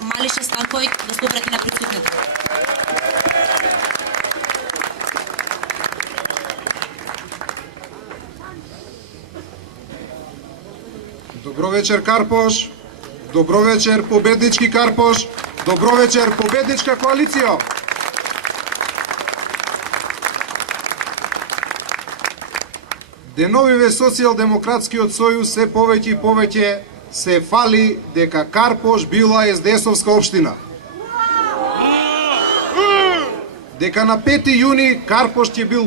Малиша Станковиќ да се обрати на присутните. Добро вечер, Карпош. Добро вечер, победнички Карпош. Добро вечер, победничка коалиција. Деновиве Социјалдемократскиот сојуз се повеќе и повеќе се фали дека Карпош била СДСовска општина. Дека на 5 јуни Карпош ќе бил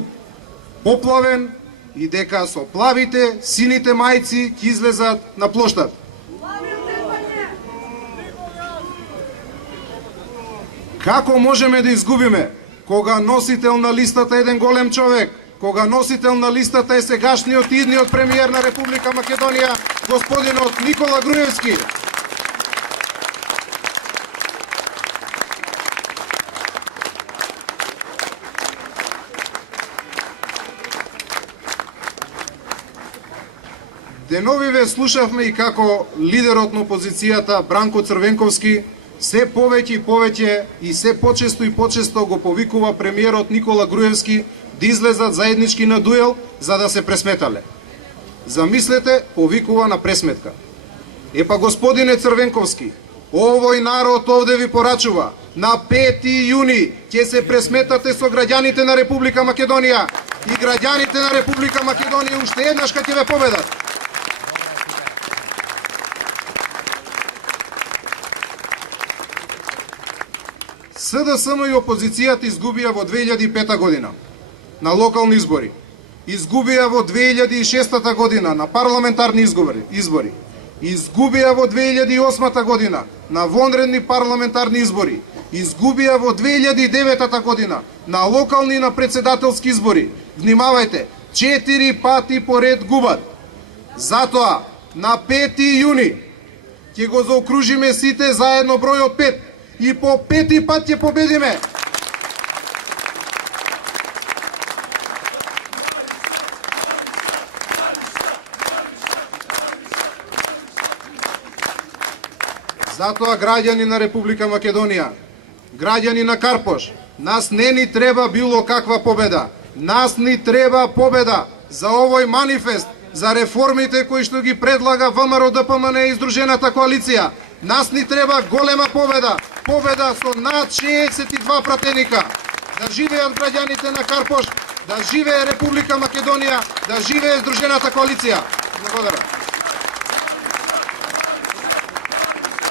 поплавен и дека со плавите, сините мајци ќе излезат на плоштад. Како можеме да изгубиме кога носител на листата е еден голем човек, кога носител на листата е сегашниот и идниот премиер на Република Македонија, господинот Никола Груевски? Деновиве слушавме и како лидерот на опозицијата Бранко Црвенковски се повеќе и повеќе и се почесто и почесто го повикува премиерот Никола Груевски да излезат заеднички на дуел за да се пресметале. Замислете, повикува на пресметка. Епа, господине Црвенковски, овој народ овде ви порачува. На 5 јуни ќе се пресметате со граѓаните на Република Македонија и граѓаните на Република Македонија уште еднаш ќе ве победат. СДСМ и опозицијата изгубија во 2005 година на локални избори. Изгубија во 2006 година на парламентарни избори. Изгубија во 2008 година на вонредни парламентарни избори. Изгубија во 2009 година на локални и на председателски избори. Внимавајте, 4 пати поред губат. Затоа, на 5 јуни ќе го заокружиме сите заедно бројот 5 и по 5 пат ќе победиме. Затоа, граѓани на Република Македонија, граѓани на Карпош, нас не ни треба било каква победа. Нас ни треба победа за овој манифест, за реформите кои што ги предлага ВМРО ДПМН и Издружената коалиција. Нас ни треба голема победа, победа со над 62 пратеника. Да живеат граѓаните на Карпош, да живее Република Македонија, да живее Издружената коалиција. Благодарам.